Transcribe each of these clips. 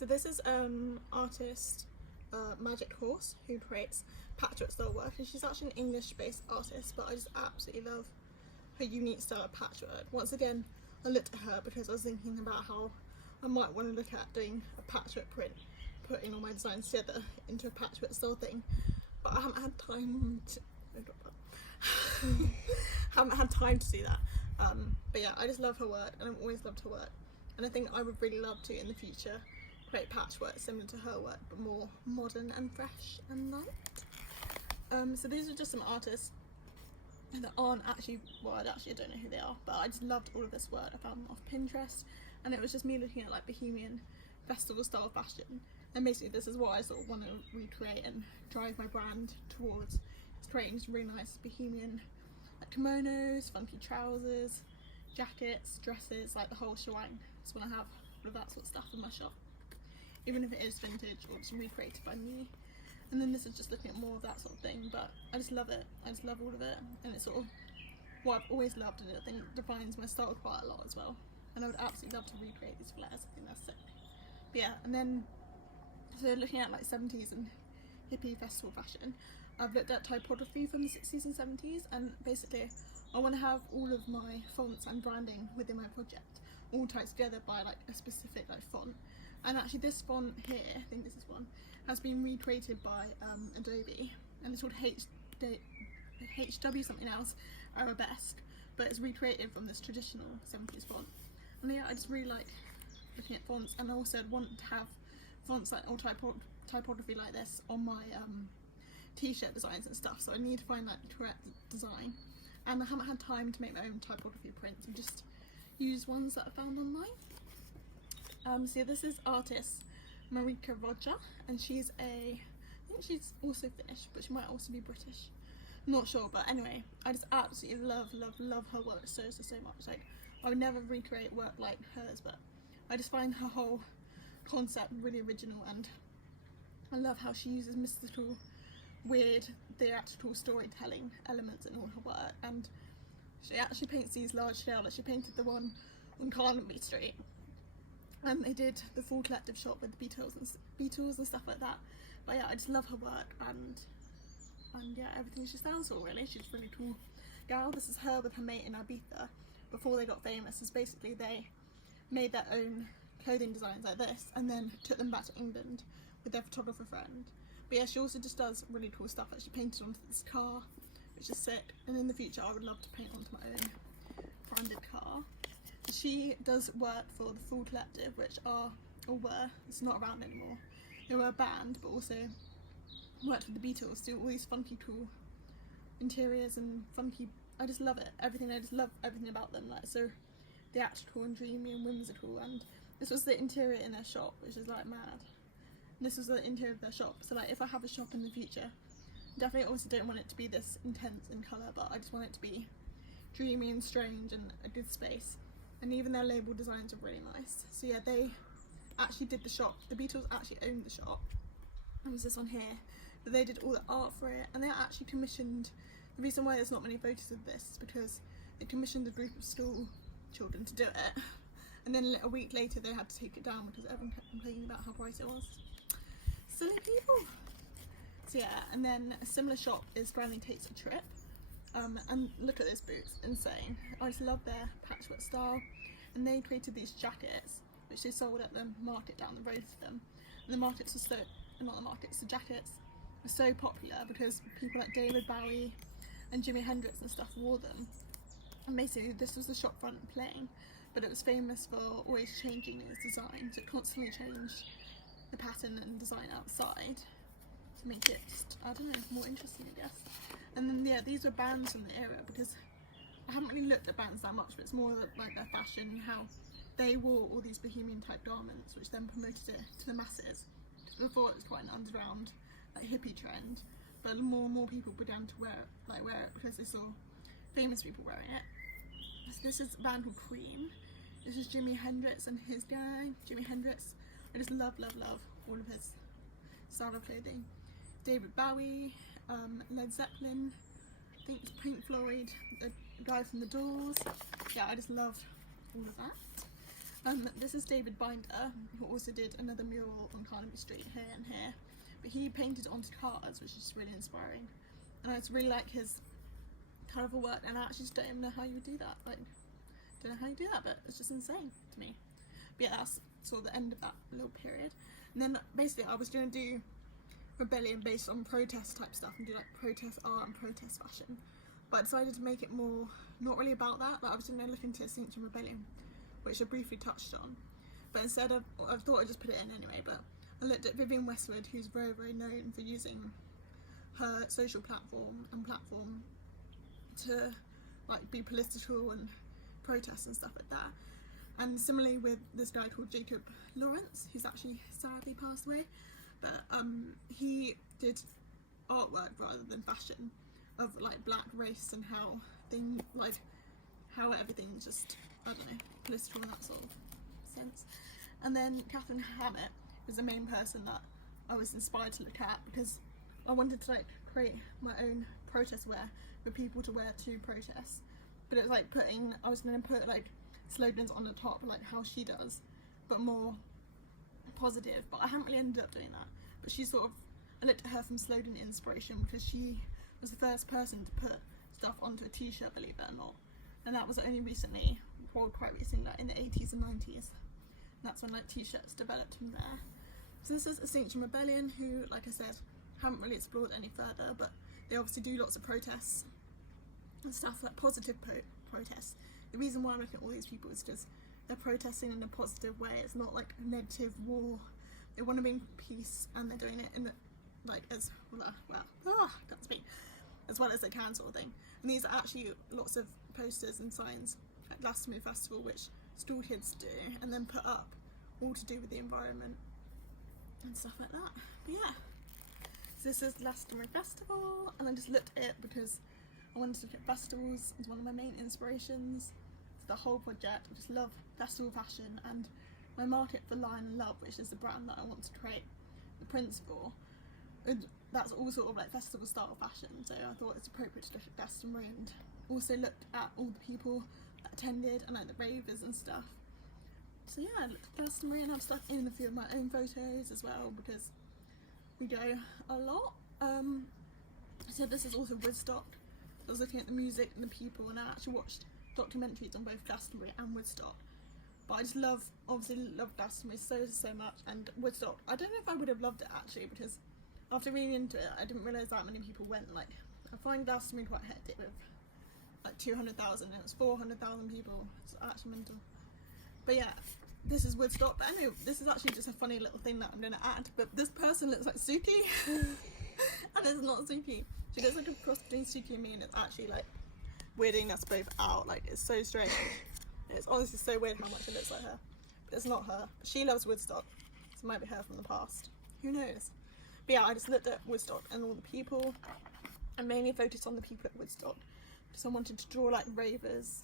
So this is artist Magic Horse, who creates patchwork style work, and she's actually an English based artist, but I just absolutely love her unique style of patchwork. Once again, I looked at her because I was thinking about how I might want to look at doing a patchwork print, putting all my designs together into a patchwork style thing, but I haven't had time to haven't had time to do that. But yeah, I just love her work, and I've always loved her work, and I think I would really love to in the future create patchwork similar to her work, but more modern and fresh and light. So these are just some artists that aren't actually, well, I don't know who they are, but I just loved all of this work. I found them off Pinterest, and it was just me looking at like Bohemian festival style fashion, and basically this is what I sort of want to recreate and drive my brand towards. It's creating just really nice Bohemian like kimonos, funky trousers, jackets, dresses, like the whole shebang. Just want to have all of that sort of stuff in my shop, even if it is vintage or it's recreated by me. And then this is just looking at more of that sort of thing, but I just love it. I just love all of it, and it's sort of what I've always loved, and I think it defines my style quite a lot as well. And I would absolutely love to recreate these flares. I think that's sick. But yeah, and then so looking at like 70s and hippie festival fashion, I've looked at typography from the 60s and 70s, and basically I want to have all of my fonts and branding within my project all tied together by like a specific like font. And actually this font here, I think this is one, has been recreated by Adobe, and it's called HW something else, Arabesque, but it's recreated from this traditional 70s font. And yeah, I just really like looking at fonts, and I also want to have fonts like, or typography like this on my t-shirt designs and stuff, so I need to find that correct design, and I haven't had time to make my own typography prints and just use ones that I found online. So this is artist Marika Roger, and she's I think she's also Finnish, but she might also be British, I'm not sure. But anyway, I just absolutely love her work so much. Like, I would never recreate work like hers, but I just find her whole concept really original, and I love how she uses mystical, weird, theatrical storytelling elements in all her work. And she actually paints these large scale, like she painted the one on Carnaby Street, and they did the full collective shot with the Beatles and stuff like that. But yeah, I just love her work, and yeah, everything she stands for really. She's a really cool gal. This is her with her mate in Ibiza before they got famous. Is basically they made their own clothing designs like this and then took them back to England with their photographer friend. But yeah, she also just does really cool stuff. Like she painted onto this car, which is sick, and in the future I would love to paint onto my own branded car. She does work for the Full Collective, which are, or were, it's not around anymore, they were a band, but also worked with the Beatles, do all these funky cool interiors and funky, I just love it, everything, I just love everything about them, like so theatrical and dreamy and whimsical. And this was the interior in their shop, which is like mad. And this was the interior of their shop, so like if I have a shop in the future, definitely also don't want it to be this intense in colour, but I just want it to be dreamy and strange and a good space. And even their label designs are really nice. So yeah, they actually did the shop. The Beatles actually owned the shop. There was this on here, but they did all the art for it, and they actually commissioned, the reason why there's not many photos of this is because they commissioned a group of school children to do it, and then a week later they had to take it down because everyone kept complaining about how bright it was. Silly people. So yeah, and then a similar shop is Brandy Takes a Trip. And look at those boots, insane. I just love their patchwork style, and they created these jackets which they sold at the market down the road to them, and the markets are so, not the markets, the jackets are so popular because people like David Bowie and Jimi Hendrix and stuff wore them. And basically this was the shop front playing, but it was famous for always changing its design, so it constantly changed the pattern and design outside to make it just, I don't know, more interesting, I guess. And then yeah, these were bands from the era, because I haven't really looked at bands that much, but it's more like their fashion, how they wore all these bohemian type garments, which then promoted it to the masses. Before it was quite an underground like hippie trend, but more and more people began to wear it because they saw famous people wearing it. So this is a band called Cream. This is Jimi Hendrix and his gang. Jimi Hendrix, I just love all of his style of clothing. David Bowie, Led Zeppelin, I think it's Pink Floyd, the guy from The Doors. Yeah, I just love all of that. This is David Binder, who also did another mural on Carnaby Street here and here. But he painted onto cars, which is really inspiring. And I just really like his colourful work, and I actually just don't even know how you would do that. Like, don't know how you do that, but it's just insane to me. But yeah, that's sort of the end of that little period. And then basically I was going to do rebellion based on protest type stuff and do like protest art and protest fashion. But I decided to make it more, not really about that. Like I was going to look into Extinction Rebellion, which I briefly touched on. But instead of, I thought I'd just put it in anyway, but I looked at Vivienne Westwood, who's very, very known for using her social platform to like be political and protest and stuff like that. And similarly with this guy called Jacob Lawrence, who's actually sadly passed away, but he did artwork rather than fashion of like black race and how everything's just, I don't know, political in that sort of sense. And then Catherine Hammett was the main person that I was inspired to look at, because I wanted to like create my own protest wear for people to wear to protest. But it was like I was going to put like slogans on the top like how she does, but more positive. But I haven't really ended up doing that. But she sort of, I looked at her from slogan inspiration, because she was the first person to put stuff onto a t-shirt, believe it or not. And that was only recently, quite recently, like in the 80s and 90s. And that's when like t-shirts developed from there. So this is Extinction Rebellion, who, like I said, haven't really explored any further, but they obviously do lots of protests and stuff, like positive protests. The reason why I'm looking at all these people is because they're protesting in a positive way. It's not like a negative war. They want to bring peace, and they're doing it in like as can't speak, as well as they can, sort of thing. And these are actually lots of posters and signs at Glastonbury Festival, which school kids do, and then put up, all to do with the environment and stuff like that. But yeah, so this is Glastonbury Festival, and I just looked at it because I wanted to look at festivals as one of my main inspirations for the whole project. I just love festival fashion, and my market for Lion and Love, which is the brand that I want to create the prints for, that's all sort of like festival style fashion. So I thought it's appropriate to look at Glastonbury, and also looked at all the people that attended and like the ravers and stuff. So yeah, I looked at Glastonbury and have stuff in a few of my own photos as well, because we go a lot. So this is also Woodstock. I was looking at the music and the people, and I actually watched documentaries on both Glastonbury and Woodstock. But I just obviously love Glastonbury so much, and Woodstock, I don't know if I would have loved it actually, because after reading into it, I didn't realise that many people went. Like, I find Glastonbury quite hectic with like 200,000, and it was 400,000 people. It's actually mental. But yeah, this is Woodstock. But anyway, this is actually just a funny little thing that I'm going to add. But this person looks like Suki, and it's not Suki. She looks like a cross between Suki and me, and it's actually like weirding us both out. Like, it's so strange. It's honestly so weird how much it looks like her. But it's not her. She loves Woodstock, so it might be her from the past. Who knows? But yeah, I just looked at Woodstock and all the people, and mainly focused on the people at Woodstock, because I wanted to draw like ravers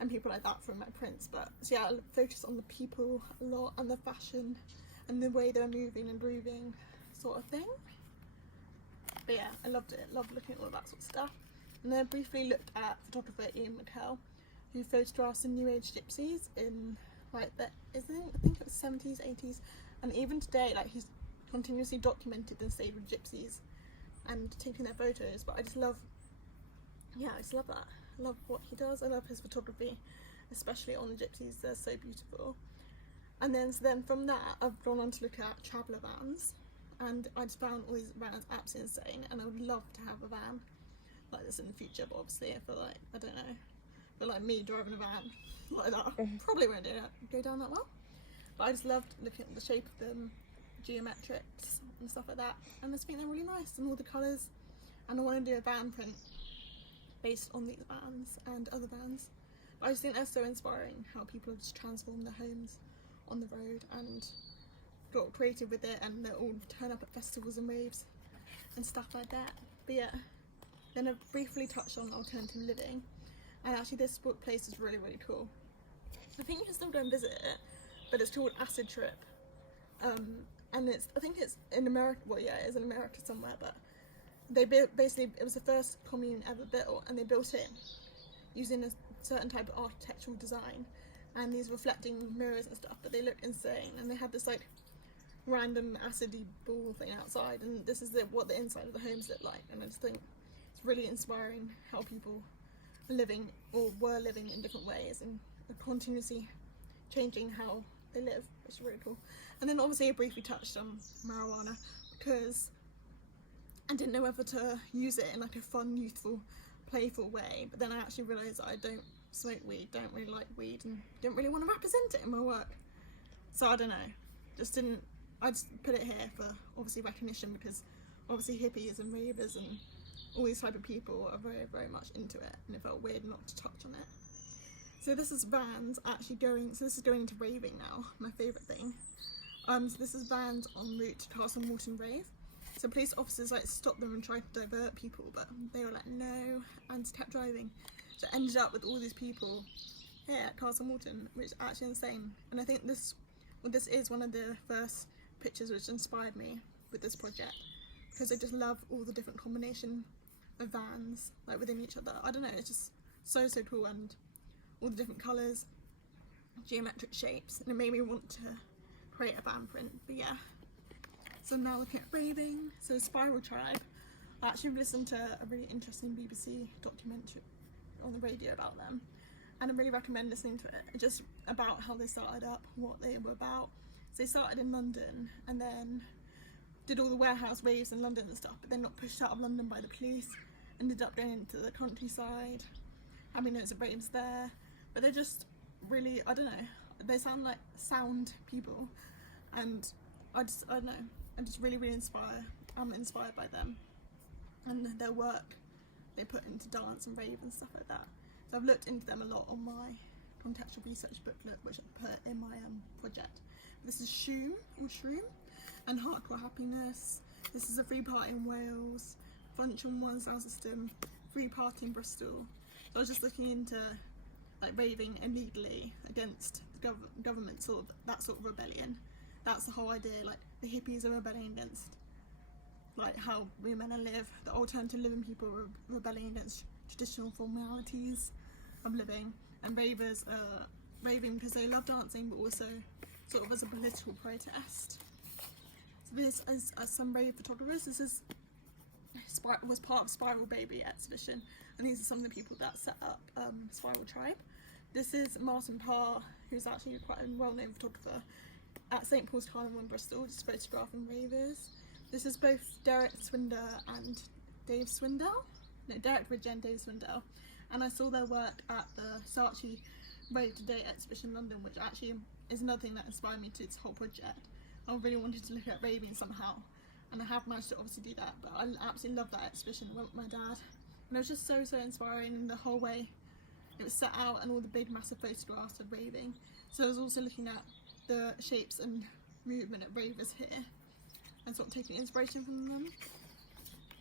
and people like that from my prints. But so yeah, I focused on the people a lot, and the fashion and the way they were moving and grooving, sort of thing. But yeah, I loved it. Loved looking at all that sort of stuff. And then I briefly looked at photographer Ian McKell, who photographs the New Age gypsies in like I think it was 70s, 80s, and even today, like, he's continuously documented and stayed with gypsies and taking their photos. But I just love that. I love what he does. I love his photography, especially on the gypsies. They're so beautiful. And then from that, I've gone on to look at traveller vans, and I just found all these vans absolutely insane, and I would love to have a van like this in the future. But obviously, I feel like, I don't know, but like me driving a van like that probably won't go down that well. But I just loved looking at the shape of them, geometrics and stuff like that, and I just think they're really nice, and all the colours. And I want to do a van print based on these vans and other vans. But I just think they're so inspiring, how people have just transformed their homes on the road and got creative with it, and they all turn up at festivals and raves and stuff like that. But yeah, then I briefly touched on alternative living, and actually this place is really, really cool. I think you can still go and visit it, but it's called Acid Trip, and I think it's in America. Well, yeah, it is in America somewhere, but they basically, it was the first commune ever built, and they built it using a certain type of architectural design, and these reflecting mirrors and stuff, but they looked insane. And they had this like random acidy ball thing outside, and this is what the inside of the homes look like. And I just think it's really inspiring how people are living or were living in different ways and are continuously changing how they live, which is really cool. And then obviously I briefly touched on marijuana because I didn't know whether to use it in like a fun, youthful, playful way, but then I actually realised that I don't smoke weed, don't really like weed, and didn't really want to represent it in my work. So I don't know, I just put it here for obviously recognition, because obviously hippies and ravers and all these type of people are very, very much into it, and it felt weird not to touch on it. So this is vans actually going, so this is going into raving now, my favourite thing. So this is vans en route to Castle Morton rave. So police officers like stopped them and tried to divert people, but they were like no, and kept driving. So it ended up with all these people here at Castle Morton, which is actually insane. And I think this is one of the first pictures which inspired me with this project, because I just love all the different combination of vans like within each other. I don't know, it's just so cool, and all the different colours, geometric shapes, and it made me want to create a van print. But yeah, so I'm now looking at raving. So Spiral Tribe, I actually listened to a really interesting BBC documentary on the radio about them, and I really recommend listening to it, just about how they started up, what they were about. So they started in London and then did all the warehouse raves in London and stuff, but then got pushed out of London by the police, ended up going into the countryside, having loads of raves there. But they're just really, I don't know, they sound like sound people, and I don't know, I'm just really I'm inspired by them and their work they put into dance and rave and stuff like that. So I've looked into them a lot on my contextual research booklet, which I put in my project. This is Shroom and Hardcore Happiness. This is a free party in Wales, Function One sound system, free party in Bristol. So I was just looking into like raving illegally against the government, sort of that sort of rebellion. That's the whole idea, like the hippies are rebelling against like how we men live, the alternative living people are rebelling against traditional formalities of living, and ravers are raving because they love dancing, but also sort of as a political protest. So this is some rave photographers. This was part of Spiral Baby exhibition, and these are some of the people that set up Spiral Tribe. This is Martin Parr, who's actually quite a well-known photographer at St Paul's Carnival in Bristol, just photographing ravers. This is both Derek Swinder and Dave Swindell. No, Derek Ridge and Dave Swindell. And I saw their work at the Saatchi Rave Today exhibition in London, which actually is another thing that inspired me to this whole project. I really wanted to look at raving somehow, and I have managed to obviously do that, but I absolutely loved that exhibition. I went with my dad, and it was just so inspiring the whole way it was set out, and all the big massive photographs of raving. So I was also looking at the shapes and movement of ravers here, and sort of taking inspiration from them.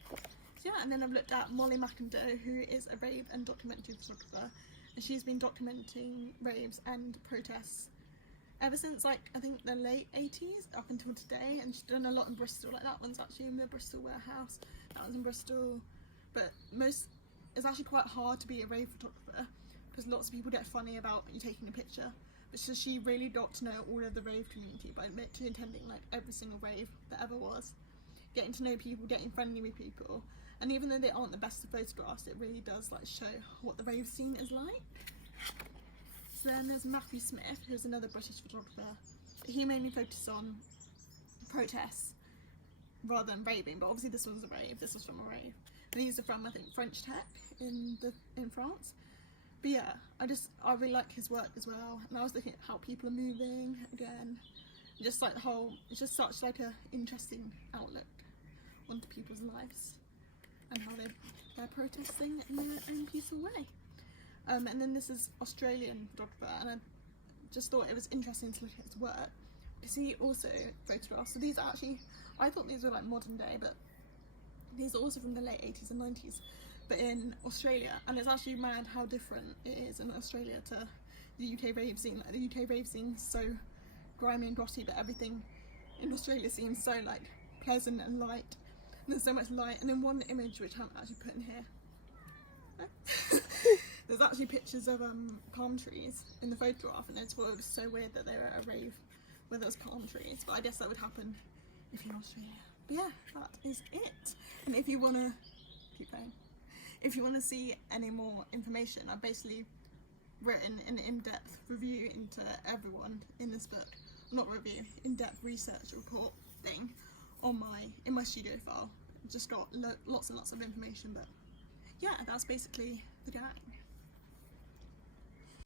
So yeah, and then I've looked at Molly McIndoe, who is a rave and documentary photographer, and she's been documenting raves and protests ever since like I think the late 80s up until today, and she's done a lot in Bristol. Like that one's actually in the Bristol warehouse, that one's in Bristol. But it's actually quite hard to be a rave photographer because lots of people get funny about you taking a picture. But so she really got to know all of the rave community by literally attending like every single rave that ever was, getting to know people, getting friendly with people. And even though they aren't the best of photographs, it really does like show what the rave scene is like. So then there's Matthew Smith, who's another British photographer. He mainly focuses on protests rather than raving, but obviously this was a rave, this was from a rave. And these are from, I think, French Tech in France. But yeah, I really like his work as well. And I was looking at how people are moving again. Just like it's just such like a interesting outlook onto people's lives and how they're protesting in their own peaceful way. And then this is Australian photographer, and I just thought it was interesting to look at his work because he also photographs. So these are actually, I thought these were like modern day, but these are also from the late 80s and 90s, but in Australia. And it's actually mad how different it is in Australia to the UK rave scene. Like the UK rave scene is so grimy and grotty, but everything in Australia seems so like pleasant and light. And there's so much light. And then one image which I haven't actually put in here. There's actually pictures of palm trees in the photograph, and I just thought it was so weird that they were at a rave where there was palm trees, but I guess that would happen if you're in Australia. But yeah, that is it. And if you want to keep going, if you want to see any more information, I've basically written an in-depth review into everyone in this book, not review, in-depth research report thing on in my studio file. Just got lots and lots of information, but yeah, that's basically the gang.